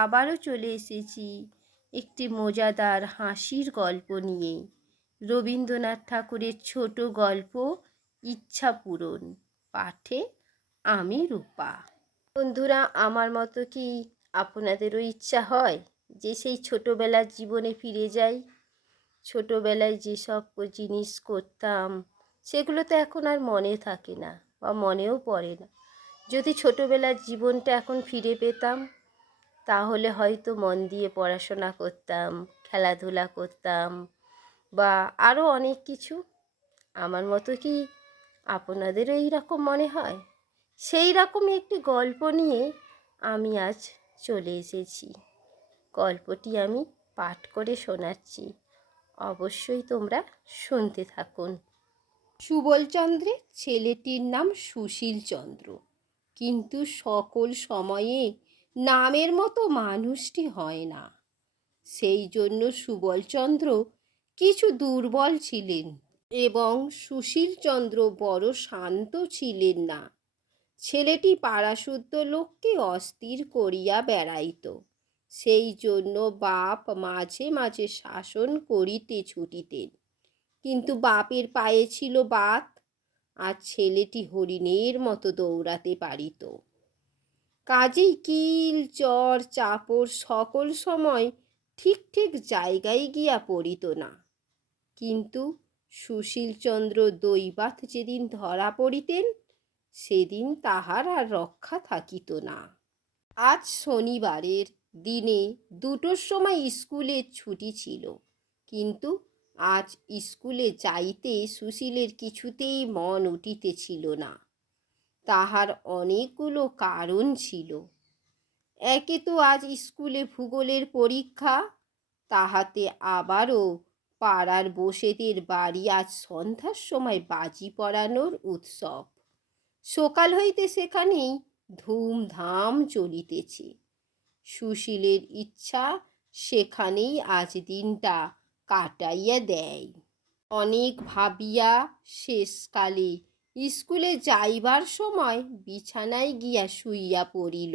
আবারও চলে এসেছি একটি মজাদার হাসির গল্প নিয়ে। রবীন্দ্রনাথ ঠাকুরের ছোট গল্প ইচ্ছা পূরণ, পাঠে আমি রূপা। বন্ধুরা, আমার মতো কি আপনাদেরও ইচ্ছা হয় যে সেই ছোটোবেলার জীবনে ফিরে যাই? ছোটোবেলায় যেসব জিনিস করতাম সেগুলো তো এখন আর মনে থাকে না বা মনেও পড়ে না। যদি ছোটোবেলার জীবনটা এখন ফিরে পেতাম তাহলে হয়তো মন দিয়ে পড়াশোনা করতাম, খেলাধুলা করতাম বা আরও অনেক কিছু। আমার মতো কি আপনাদেরও এই রকম মনে হয়? সেই রকমই একটি গল্প নিয়ে আমি আজ চলে এসেছি। গল্পটি আমি পাঠ করে শোনাচ্ছি, অবশ্যই তোমরা শুনতে থাকুন। সুবলচন্দ্রের ছেলেটির নাম সুশীল চন্দ্র, কিন্তু সকল সময়ে নামের মতো মানুষটি হয় না। সেই জন্য সুবলচন্দ্র কিছু দুর্বল ছিলেন এবং সুশীলচন্দ্র বড় শান্ত ছিলেন না। ছেলেটি পাড়াশুদ্ধ লোককে অস্থির করিয়া বেড়াইত। সেই জন্য বাপ মাঝে মাঝে শাসন করিতে ছুটিতেন, কিন্তু বাপের পায়ে ছিল বাত, আর ছেলেটি হরিণের মতো দৌড়াতে পারিত। কাজেই কিল চর চাপড় সকল সময় ঠিক ঠিক জায়গায় গিয়া পড়িত না। কিন্তু সুশীলচন্দ্র দৈবাৎ যেদিন ধরা পড়িতেন সেদিন তাহার আর রক্ষা থাকিত না। আজ শনিবারের দিনে 2টোর সময় স্কুলের ছুটি ছিল, কিন্তু আজ স্কুলে যাইতে সুশীলের কিছুতেই মন উঠিতেছিল না। তাহার অনেকগুলো কারণ ছিল। একে তো আজ স্কুলে ভূগোলের পরীক্ষা, তাহাতে আবারও পাড়ার বসেদের বাড়ি আজ সন্ধ্যার সময় বাজি পড়ানোর উৎসব। সকাল হইতে সেখানেই ধুমধাম চলিতেছে। সুশীলের ইচ্ছা সেখানেই আজ দিনটা কাটাইয়া দেয়। অনেক ভাবিয়া শেষকালে স্কুলে যাইবার সময় বিছানায় গিয়া শুইয়া পড়িল।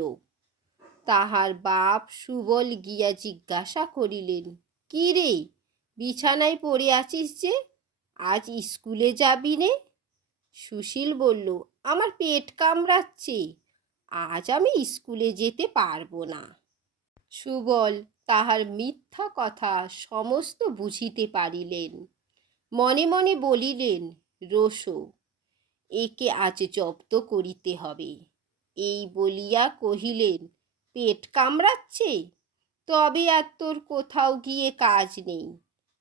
তাহার বাপ সুবল গিয়া জিজ্ঞাসা করিলেন, কি রে, বিছানায় পড়ে আছিস যে, আজ স্কুলে যাবি নে? সুশীল বলল, আমার পেট কামড়াচ্ছে, আজ আমি স্কুলে যেতে পারবো না। সুবল তাহার মিথ্যা কথা সমস্ত বুঝিতে পারিলেন। মনে মনে বলিলেন, রোশো, একে আজ জব্দ করিতে হবে। এই বলিয়া কহিলেন, পেট কামড়াচ্ছে? তবে আর তোর কোথাও গিয়ে কাজ নেই।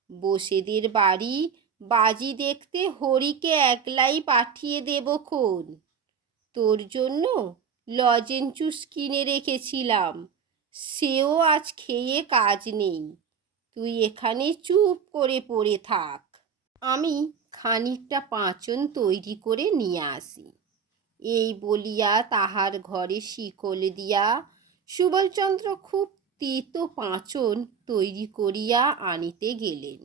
বসেদের বাড়ি বাজি দেখতে হরিকে একলাই পাঠিয়ে দেবক্ষণ। তোর জন্য লজেন্স কিনে রেখেছিলাম, সেও আজ খেয়ে কাজ নেই। তুই এখানে চুপ করে পড়ে থাক, আমি খানিকটা পাঁচন তৈরি করে নিয়ে আসি। এই বলিয়া তাহার ঘরে শিকল দিয়া সুবলচন্দ্র খুব তেতো পাঁচন তৈরি করিয়া আনিতে গেলেন।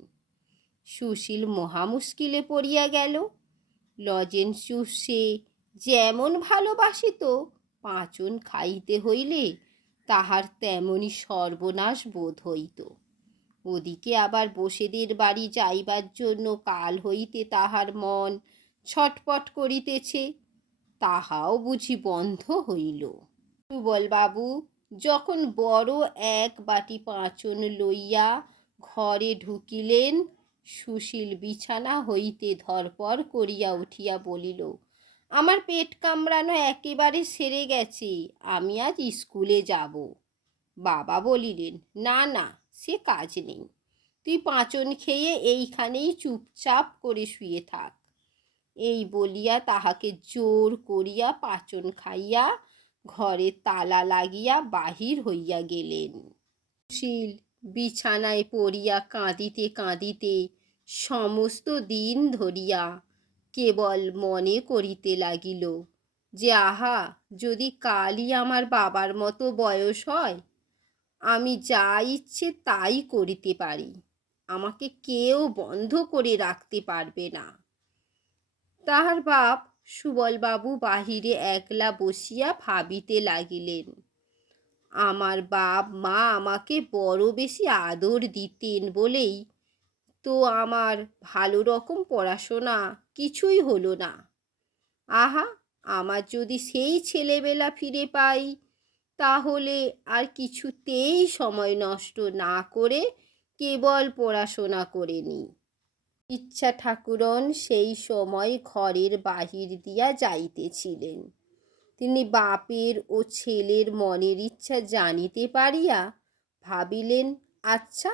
সুশীল মহা মুশকিলে পড়িয়া গেল। লজেন্স সে যেমন ভালোবাসিত, পাঁচন খাইতে হইলে তাহার তেমনি সর্বনাশ বোধ হইত। ওদিকে আবার বসেদের বাড়ি যাইবার জন্য কাল হইতে তাহার মন ছটপট করিতেছে, তাহাও বুঝি বন্ধ হইল। সুবলবাবু যখন বড় এক বাটি পাঁচন লইয়া ঘরে ঢুকিলেন, সুশীল বিছানা হইতে ধরপর করিয়া উঠিয়া বলিল, আমার পেট কামড়ানো একেবারে সেরে গেছে, আমি আজ স্কুলে যাব। বাবা বলিলেন, না না, সে কাজ নেই, তুই পাঁচন খেয়ে এইখানেই চুপচাপ করে শুয়ে থাক। এই বলিয়া তাহাকে জোর করিয়া পাঁচন খাইয়া ঘরে তালা লাগিয়া বাহির হইয়া গেলেন। সুশীল বিছানায় পড়িয়া কাঁদিতে কাঁদিতে সমস্ত দিন ধরিয়া কেবল মনে করিতে লাগিল যে আহা, যদি কালই আমার বাবার মতো বয়স হয়, আমি যা ইচ্ছে তাই করিতে পারি, আমাকে কেউ বন্ধ করে রাখতে পারবে না। তাহার বাপ সুবলবাবু বাহিরে একলা বসিয়া ভাবিতে লাগিলেন। আমার বাপ মা আমাকে বড় বেশি আদর দিতেন বলেই তো আমার ভালো রকম পড়াশোনা কিছুই হলো না। আহা, আমার যদি সেই ছেলেবেলা ফিরে পাই, তাহলে আর কিছুতেই সময় নষ্ট না করে কেবল পড়াশোনা করে নিই। ইচ্ছা ঠাকুরন সেই সময় ঘরের বাহির দিয়া যাইতেছিলেন। তিনি বাপের ও ছেলের মনের ইচ্ছা জানিতে পারিয়া ভাবিলেন, আচ্ছা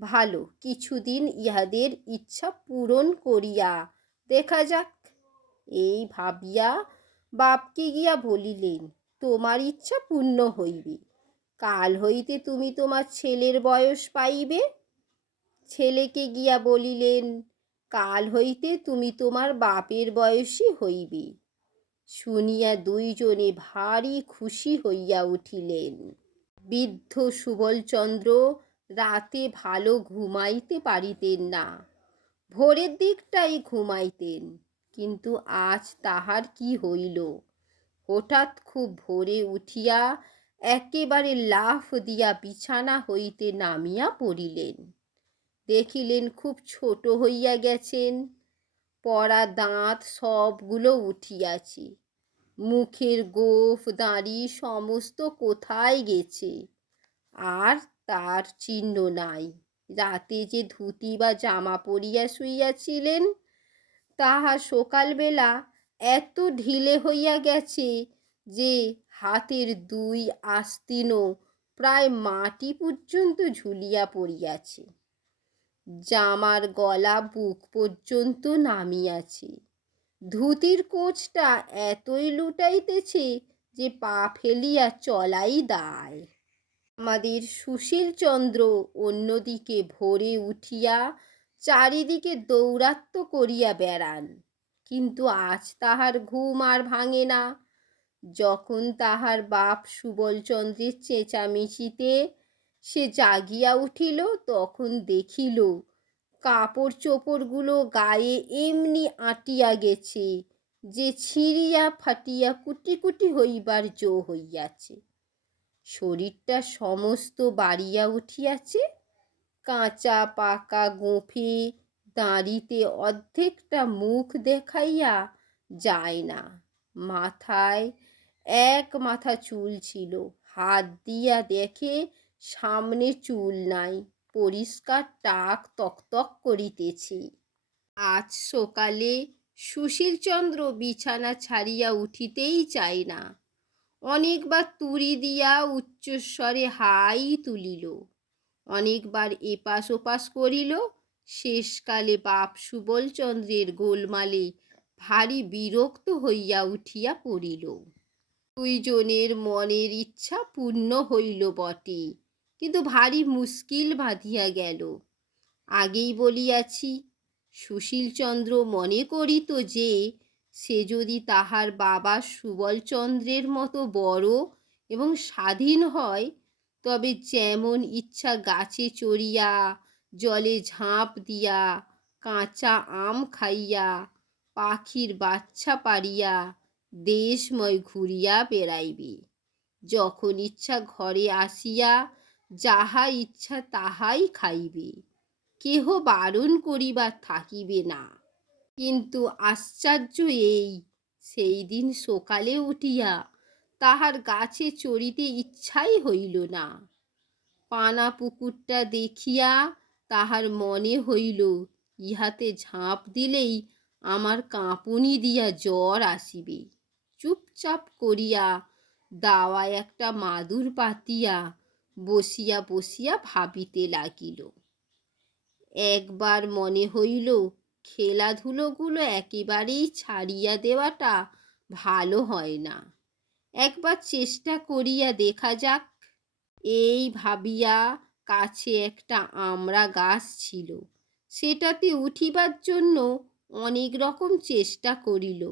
ভালো, কিছুদিন ইহাদের ইচ্ছা পূরণ করিয়া দেখা যাক। এই ভাবিয়া বাপকে গিয়া বলিলেন, তোমার ইচ্ছা পূর্ণ হইবে, কাল হইতে তুমি তোমার ছেলের বয়স পাইবে। ছেলেকে গিয়া বলিলেন, কাল হইতে তুমি তোমার বাপের বয়সী হইবে। শুনিয়া দুইজনে ভারী খুশি হইয়া উঠিলেন। বৃদ্ধ সুবলচন্দ্র রাতে ভালো ঘুমাইতে পারিতেন না, ভোরের দিকটাই ঘুমাইতেন। কিন্তু আজ তাহার কি হইল, হঠাৎ খুব ভোরে উঠিয়া একেবারে লাফ দিয়া বিছানা হইতে নামিয়া পড়িলেন। দেখিলেন খুব ছোট হইয়া গেছেন, পড়া দাঁত সবগুলো উঠিয়াছে, মুখের গোঁফ দাঁড়ি সমস্ত কোথায় গেছে, আর তার চিহ্ন নাই। রাতে যে ধুতি বা জামা পরিয়া শুইয়াছিলেন, তাহা সকালবেলা এত ঢিলে হইয়া গেছে যে হাতের দুই আস্তিনও প্রায় মাটি পর্যন্ত ঝুলিয়া পড়িয়াছে। জামার গলা বুক পর্যন্ত নামিয়াছে। ধুতির কোঁচটা এতই লুটাইতেছে যে পা ফেলিয়া চলাই দায়। আমাদের সুশীলচন্দ্র অন্যদিকে ভোরে উঠিয়া চারিদিকে দৌরাত্ম্য করিয়া বেড়ান, কিন্তু আজ তাহার ঘুম আর ভাঙে না। যখন তাহার বাপ সুবলচন্দ্রের চেঁচামেচিতে সে জাগিয়া উঠিল, তখন দেখিল কাপড় চোপড়গুলো গায়ে এমনি আঁটিয়া গেছে যে ছিঁড়িয়া ফাটিয়া কুটি কুটি হইবার জো হইয়াছে। শরীরটা সমস্ত বাড়িয়া উঠিয়াছে, কাঁচা পাকা গোঁফে দাঁড়িতে অর্ধেকটা মুখ দেখাইয়া যায় না। মাথায় এক মাথা চুল ছিল, হাত দিয়া দেখে সামনে চুল নাই, পরিষ্কার টাক তকতক করিতেছে। আজ সকালে সুশীলচন্দ্র বিছানা ছাড়িয়া উঠিতেই চায় না। অনেকবার তুড়ি দিয়া উচ্চস্বরে হাই তুলিল, অনেকবার এপাশ ওপাশ করিল। শেষকালে বাপ সুবলচন্দ্রের গোলমালে ভারী বিরক্ত হইয়া উঠিয়া পড়িল। দুইজনের মনের ইচ্ছা পূর্ণ হইল বটে, কিন্তু ভারী মুশকিল বাঁধিয়া গেল। আগেই বলিয়াছি, সুশীলচন্দ্র মনে করিত যে সে যদি তাহার বাবা সুবলচন্দ্রের মতো বড় এবং স্বাধীন হয়, তবে যেমন ইচ্ছা গাছে চড়িয়া, জলে ঝাঁপ দিয়া, কাঁচা আম খাইয়া, পাখির বাচ্চা পারিয়া দেশময় ঘুরিয়া বেড়াইবে। যখন ইচ্ছা ঘরে আসিয়া যাহা ইচ্ছা তাহাই খাইবে, কেহ বারণ করিবার থাকিবে না। কিন্তু আশ্চর্য এই, সেই দিন সকালে উঠিয়া তাহার গাছে চড়িতে ইচ্ছাই হইল না। পানা পুকুরটা দেখিয়া তাহার মনে হইল, ইহাতে ঝাঁপ দিলেই আমার কাঁপুনি দিয়া জ্বর আসিবে। চুপচাপ করিয়া দাওয়ায় একটা মাদুর পাতিয়া বসিয়া বসিয়া ভাবিতে লাগিল। একবার মনে হইল, খেলাধুলোগুলো একেবারেই ছাড়িয়া দেওয়াটা ভালো হয় না, একবার চেষ্টা করিয়া দেখা যাক। এই ভাবিয়া কাছে একটা আমড়া গাছ ছিল, সেটাতে উঠিবার জন্য অনেক রকম চেষ্টা করিল।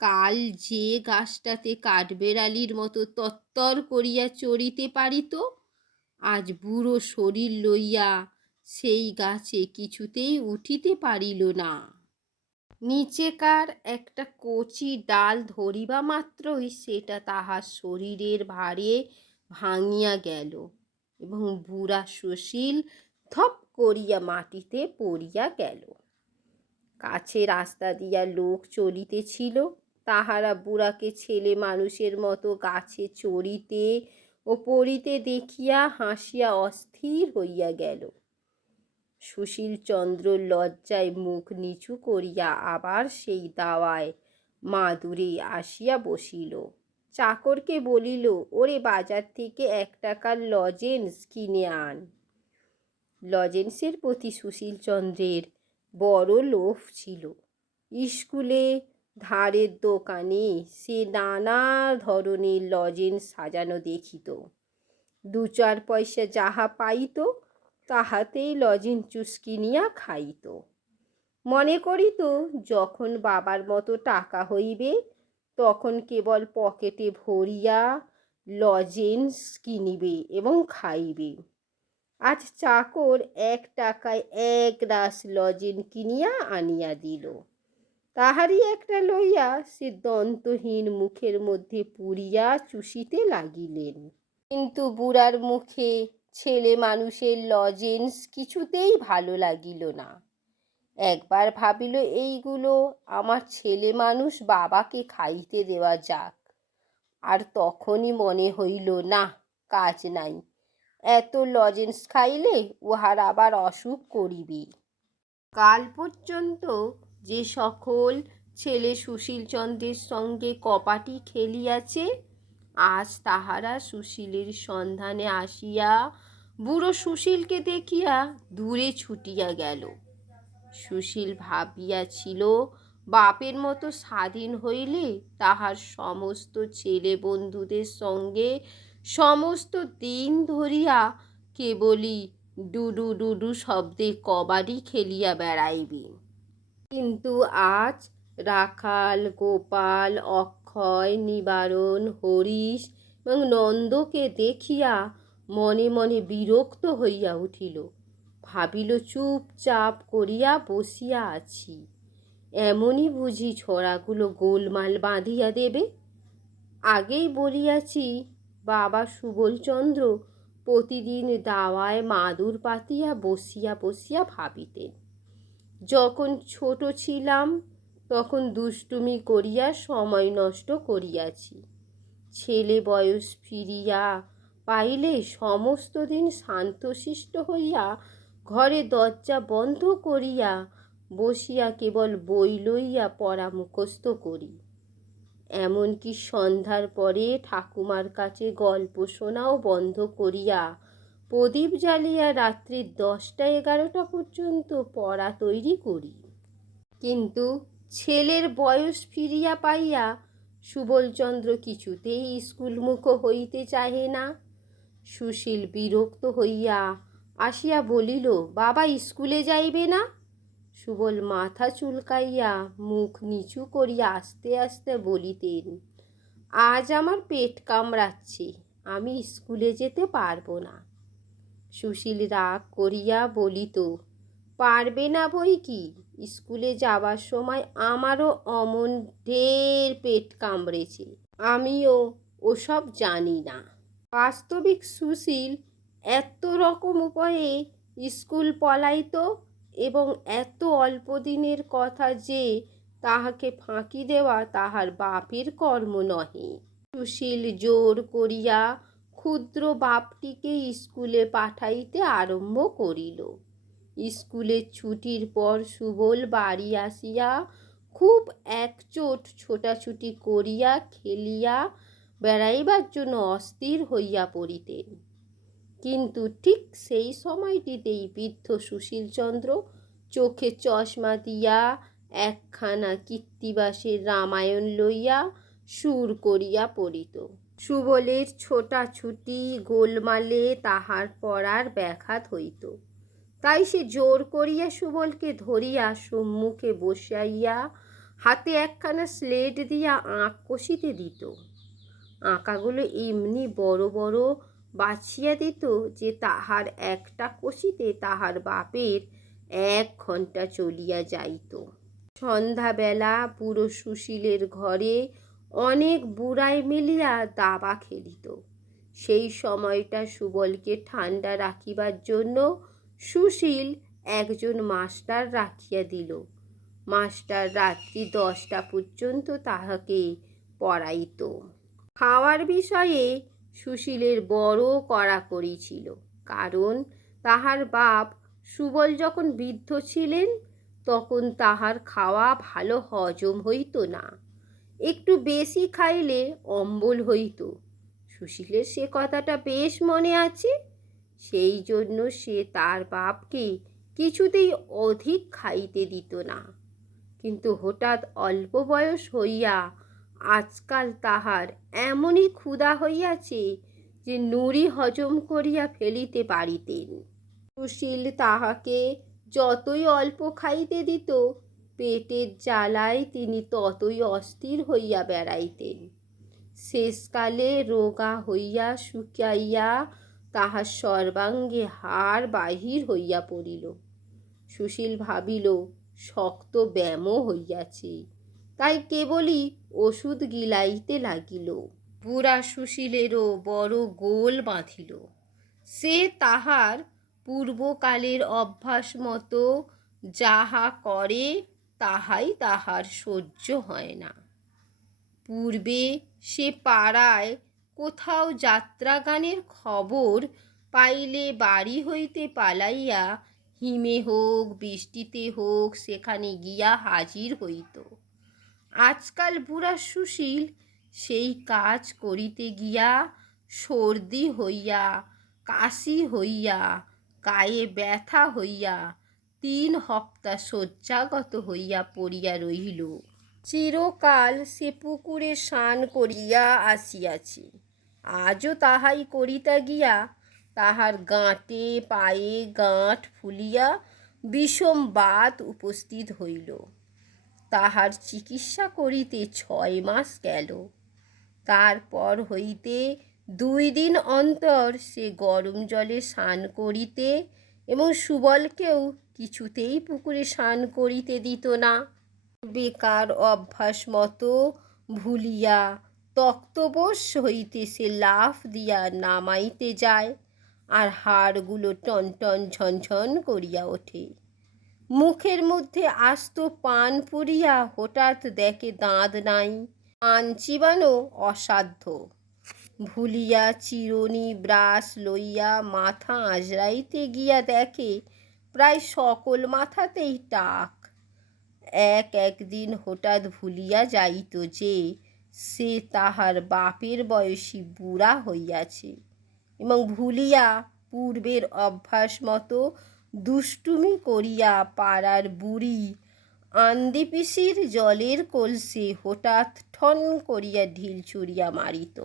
কাল যে গাছটাতে কাঠবেড়ালির মতো তত্তর করিয়া চড়িতে পারিত, আজ বুড়ো শরীর লইয়া সেই গাছে কিছুতেই উঠিতে পারিল না। নিচেকার একটা কচি ডাল ধরিবা মাত্রই সেটা তাহার শরীরের ভারে ভাঙিয়া গেল এবং বুড়া সুশীল ধপ করিয়া মাটিতে পড়িয়া গেল। কাছে রাস্তা দিয়া লোক চলিতেছিল, তাহারা বুড়াকে ছেলে মানুষের মতো গাছে চড়িতে ও পড়িতে দেখিয়া হাসিয়া অস্থির হইয়া গেল। সুশীলচন্দ্র লজ্জায় মুখ নিচু করিয়া আবার সেই দাওয়ায় মাদুরে আসিয়া বসিল। চাকরকে বলিল, ওরে বাজার থেকে 1 টাকার লজেন্স কিনে আন। লজেন্সের প্রতি সুশীলচন্দ্রের বড় লোভ ছিল। স্কুলে ধারের দোকানে সে নানা ধরনের লজেন্স সাজানো দেখিত। 2-4 পয়সা যাহা পাইত তাহাতেই লজেন্স জুস কিনিয়া খাইত। মনে করিত যখন বাবার মতো টাকা হইবে তখন কেবল পকেটে ভরিয়া লজেন্স কিনিবে এবং খাইবে। আজ চাকর 1 টাকায় 1 রাস লজেন্স কিনিয়া আনিয়া দিল। তাহারই একটা লইয়া সে দন্তহীন মুখের মধ্যে পুরিয়া চুষিতে লাগিলেন। কিন্তু বুড়ার মুখে ছেলে মানুষের লজেন্স কিছুতেই ভালো লাগিল না। একবার ভাবিল, এইগুলো আমার ছেলে মানুষ বাবাকে খাইতে দেওয়া যাক। আর তখনই মনে হইল, না, কাজ নাই, এত লজেন্স খাইলে উহার আবার অসুখ করিবে। কাল পর্যন্ত যে সকল ছেলে সুশীলচন্দ্রের সঙ্গে কপাটি খেলিয়াছে, আজ তাহারা সুশীলের সন্ধানে আসিয়া বুড়ো সুশীলকে দেখিয়া দূরে ছুটিয়া গেল। সুশীল ভাবিয়াছিল, বাপের মতো স্বাধীন হইলে তাহার সমস্ত ছেলে বন্ধুদের সঙ্গে সমস্ত দিন ধরিয়া কেবলই ডুডু ডুডু শব্দে কবাডি খেলিয়া বেড়াইবে। কিন্তু আজ রাখাল, গোপাল, অক্ষয়, নিবারণ, হরিশ এবং নন্দকে দেখিয়া মনে মনে বিরক্ত হইয়া উঠিল। ভাবিল, চুপচাপ করিয়া বসিয়া আছি, এমনই বুঝি ছড়াগুলো গোলমাল বাঁধিয়া দেবে। আগেই বলিয়াছি, বাবা সুবলচন্দ্র প্রতিদিন দাওয়ায় মাদুর পাতিয়া বসিয়া বসিয়া ভাবিতেন। যখন ছোট ছিলাম তখন দুষ্টুমি করিয়া সময় নষ্ট করিয়াছি। ছেলে বয়স ফিরিয়া পাইলে সমস্ত দিন শান্তশিষ্ট হইয়া ঘরে দরজা বন্ধ করিয়া বসিয়া কেবল বই লইয়া পড়া মুখস্থ করি। এমনকি সন্ধ্যার পরে ঠাকুমার কাছে গল্প শোনাও বন্ধ করিয়া প্রদীপ জ্বালিয়া রাত্রি 10টা-11টা পর্যন্ত পড়া তৈরি করি। কিন্তু ছেলের বয়স ফিরিয়া পাইয়া সুবলচন্দ্র কিছুতেই স্কুলমুখ হইতে চাহে না। সুশীল বিরক্ত হইয়া আসিয়া বলিল, বাবা স্কুলে যাইবে না? সুবল মাথা চুলকাইয়া মুখ নিচু করিয়া আস্তে আস্তে বলিতেন, আজ আমার পেট কামড়াচ্ছে, আমি স্কুলে যেতে পারবো না। সুশীল রাগ করিয়া বলিত, পারবে না বই কি, স্কুলে যাবার সময় আমারও অমন ঢের পেট কামড়েছে, আমিও ওসব জানি না। বাস্তবিক সুশীল এত রকম উপায়ে স্কুল পলাইত এবং এত অল্প দিনের কথা যে তাহাকে ফাঁকি দেওয়া তাহার বাপের কর্ম নহে। সুশীল জোর করিয়া ক্ষুদ্র বাপটিকে স্কুলে পাঠাইতে আরম্ভ করিল। স্কুলের ছুটির পর সুবল বাড়ি আসিয়া খুব একচোট ছোটাছুটি করিয়া খেলিয়া বেড়াইবার জন্য অস্থির হইয়া পড়িতেন। কিন্তু ঠিক সেই সময়টিতেই বৃদ্ধ সুশীলচন্দ্র চোখে চশমা দিয়া একখানা কৃত্তিবাসের রামায়ণ লইয়া সুর করিয়া পড়িত। সুবলের ছোটাছুটি গোলমালে তাহার পড়ার ব্যাঘাত হইত। তাই সে জোর করিয়া সুবলকে ধরিয়া সম্মুখে বসাইয়া হাতে একখানা স্লেট দিয়া আঁক কষিতে দিত। আঁকাগুলো এমনি বড় বড় বাছিয়া দিত যে তাহার একটা কষিতে তাহার বাপের 1 ঘণ্টা চলিয়া যাইত। সন্ধ্যাবেলা বুড়ো সুশীলের ঘরে অনেক বুড়াই মিলিয়া দাবা খেলিত। সেই সময়টা সুবলকে ঠান্ডা রাখিবার জন্য সুশীল একজন মাস্টার রাখিয়া দিল। মাস্টার রাত্রি 10টা পর্যন্ত তাহাকে পড়াইত। খাওয়ার বিষয়ে সুশীলের বড় কড়াকড়ি ছিল, কারণ তাহার বাপ সুবল যখন বৃদ্ধ ছিলেন তখন তাহার খাওয়া ভালো হজম হইত না, একটু বেশি খাইলে অম্বল হইত। সুশীলের সে কথাটা বেশ মনে আছে। সেই জন্য সে তার বাপকে কিছুতেই অধিক খাইতে দিত না। কিন্তু হঠাৎ অল্প বয়স হইয়া আজকাল তাহার এমনই ক্ষুধা হইয়াছে যে নুড়ি হজম করিয়া ফেলিতে পারিতেন। সুশীল তাহাকে যতই অল্প খাইতে দিত, পেটের জ্বালায় তিনি ততই অস্থির হইয়া বেড়াইতেন। শেষকালে রোগা হইয়া শুকাইয়া তাহার সর্বাঙ্গে হাড় বাহির হইয়া পড়িল। সুশীল ভাবিল শক্ত ব্যামো হইয়াছে, তাই কেবলই ওষুধ গিলাইতে লাগিল। বুড়া সুশীলেরও বড় গোল বাঁধিল। সে তাহার পূর্বকালের অভ্যাস মতো যাহা করে তাহাই তাহার সহ্য হয় না। পূর্বে সে পাড়ায় কোথাও যাত্রাগানের খবর পাইলে বাড়ি হইতে পালাইয়া হিমে হোক বৃষ্টিতে হোক সেখানে গিয়া হাজির হইত। আজকাল বুড়া সুশীল সেই কাজ করিতে গিয়া সর্দি হইয়া, কাশি হইয়া, গায়ে ব্যথা হইয়া 3 হপ্তা শয্যাগত হইয়া পড়িয়া রহিল। চিরকাল সে পুকুরে স্নান করিয়া আসিয়াছে, আজও তাহাই করিতে গিয়া তাহার গাঁটে পায়ে গাঁঠ ফুলিয়া বিষম বাত উপস্থিত হইল। তাহার চিকিৎসা করিতে 6 মাস গেল। তারপর হইতে 2 দিন অন্তর সে গরম জলে স্নান করিতে এবং সুবলকেও কিছুতেই পুকুরে স্নান করিতে দিত না। বেকার অভ্যাস মতো ভুলিয়া তক্তপোষ হইতে সে লাফ দিয়া নামাইতে যায়, আর হাড়গুলো টনটন ঝনঝন করিয়া ওঠে। মুখের মধ্যে আস্ত পান পুরিয়া হঠাৎ দেখে দাঁত নাই, পান চিবানো অসাধ্য। ভুলিয়া চিরুনি ব্রাশ লইয়া মাথা আঁচড়াইতে গিয়া দেখে প্রায় সকল মাথাতেই টাক। একদিন হঠাৎ ভুলিয়া যাইত যে সে তাহার বাপের বয়সী বুড়া হইয়াছে, এবং ভুলিয়া পূর্বের অভ্যাস মতো দুষ্টুমি করিয়া পাড়ার বুড়ি আন্দি পিসির জলের কলসে হঠাৎ ঠন করিয়া ঢিল ছুঁড়িয়া মারিত।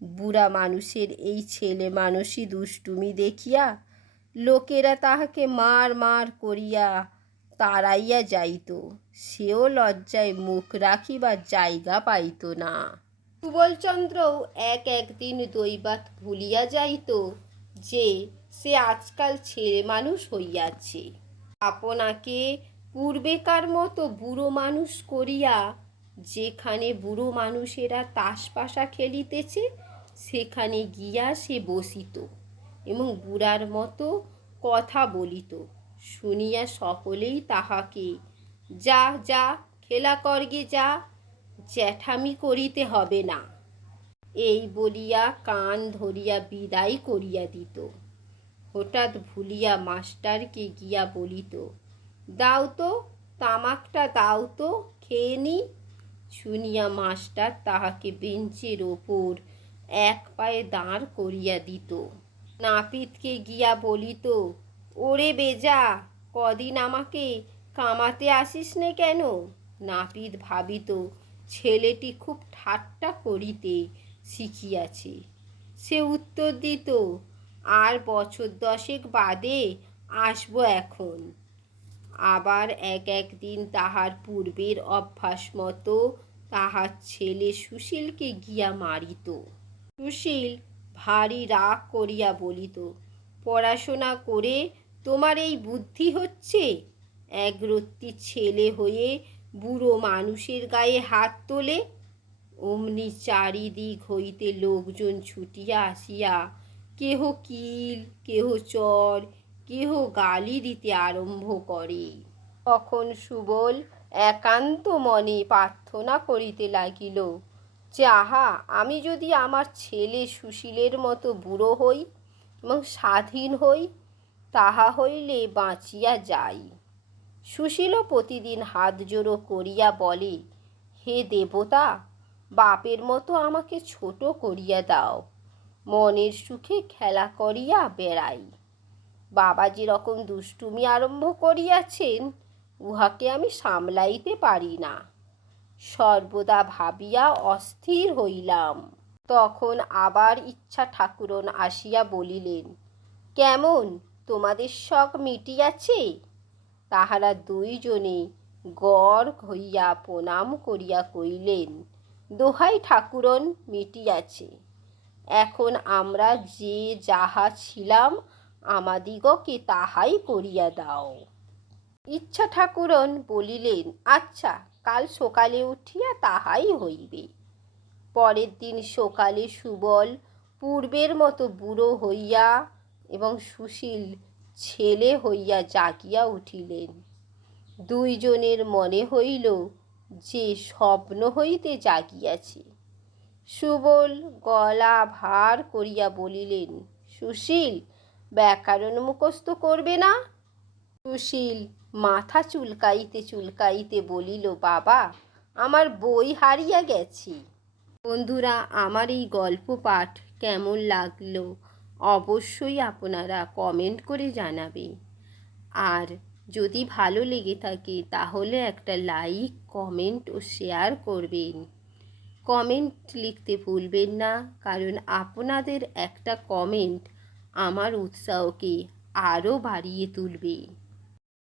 বুড়া মানুষের এই ছেলে মানুষই দুষ্টুমি দেখিয়া লোকেরা তাহাকে মার মার করিয়া তাড়াইয়া যাইত। সেও লজ্জায় মুখ রাখিবার জায়গা পাইত না। সুবলচন্দ্রও একদিন দৈবাৎ ভুলিয়া যাইত যে সে আজকাল ছেলে মানুষ হইয়াছে। আপনাকে পূর্বেকার মতো বুড়ো মানুষ করিয়া যেখানে বুড়ো মানুষেরা তাসপাশা খেলিতেছে সেখানে গিয়া সে বসিত এবং বুড়ার মতো কথা বলিত। শুনিয়া সকলেই তাহাকে যা যা খেলা করগে যা, জ্যাঠামি করিতে হবে না, এই বলিয়া কান ধরিয়া বিদায় করিয়া দিত। হঠাৎ ভুলিয়া মাস্টারকে গিয়া বলিত, দাও তো তামাকটা, দাও তো খেয়ে নি। শুনিয়া মাস্টার তাহাকে বেঞ্চের ওপর এক পায়ে দাঁড় করিয়া দিত। নাপিতকে গিয়া বলিত, ওরে বেজা, কদিন আমাকে কামাতে আসিস নে কেন? নাপিত ভাবিত ছেলেটি খুব ঠাট্টা করিতে শিখিয়াছে। সে উত্তর দিত, আর বছর 10 বাদে আসবো এখন। আবার একদিন তাহার পূর্বের অভ্যাস মতো তাহার ছেলে সুশীলকে গিয়া মারিত। সুশীল ভারী রাগ করিয়া বলিত, পড়াশোনা করে তোমার এই বুদ্ধি হচ্ছে? একরত্তি ছেলে হয়ে বুড়ো মানুষের গায়ে হাত তোলে। অমনি চারিদিক হইতে লোকজন ছুটিয়া আসিয়া কেহ কিল, কেহ চর, কেহ গালি দিতে আরম্ভ করে। তখন সুবল একান্ত মনে প্রার্থনা করিতে লাগিল, যাহা আমি যদি আমার ছেলে সুশীলের মতো বুড়ো হই এবং স্বাধীন হই, তাহা হইলে বাঁচিয়া যাই। সুশীলও প্রতিদিন হাত জোড়ো করিয়া বলে, হে দেবতা, বাপের মতো আমাকে ছোট করিয়া দাও, মনের সুখে খেলা করিয়া বেড়াই। বাবা যেরকম দুষ্টুমি আরম্ভ করিয়াছেন, উহাকে আমি সামলাইতে পারি না। সর্বদা ভাবিয়া অস্থির হইলাম। তখন আবার ইচ্ছা ঠাকুরন আসিয়া বলিলেন, কেমন, তোমাদের শখ মিটিয়াছে? তাহারা দুইজনে গড় হইয়া প্রণাম করিয়া কইলেন, দোহাই ঠাকুরন, মিটিয়াছে। এখন আমরা যে যাহা ছিলাম আমাদিগকে তাহাই করিয়া দাও। ইচ্ছা ঠাকুরন বলিলেন, আচ্ছা, কাল সকালে উঠিয়া তাহাই হইবে। পরের দিন সকালে সুবল পূর্বের মতো বুড়ো হইয়া এবং সুশীল ছেলে হইয়া জাগিয়া উঠিলেন। দুইজনের মনে হইল যে স্বপ্ন হইতে জাগিয়াছে। সুবল গলা ভার করিয়া বলিলেন, সুশীল, ব্যাকরণ মুখস্থ করবে না? সুশীল মাথা চুলকাইতে চুলকাইতে বলিল, বাবা, আমার বই হারিয়া গেছে। বন্ধুরা, আমার এই গল্প পাঠ কেমন লাগলো অবশ্যই আপনারা কমেন্ট করে জানাবে। আর যদি ভালো লেগে থাকে তাহলে একটা লাইক, কমেন্ট ও শেয়ার করবেন। কমেন্ট লিখতে ভুলবেন না, কারণ আপনাদের একটা কমেন্ট আমার উৎসাহকে আরও বাড়িয়ে তুলবে।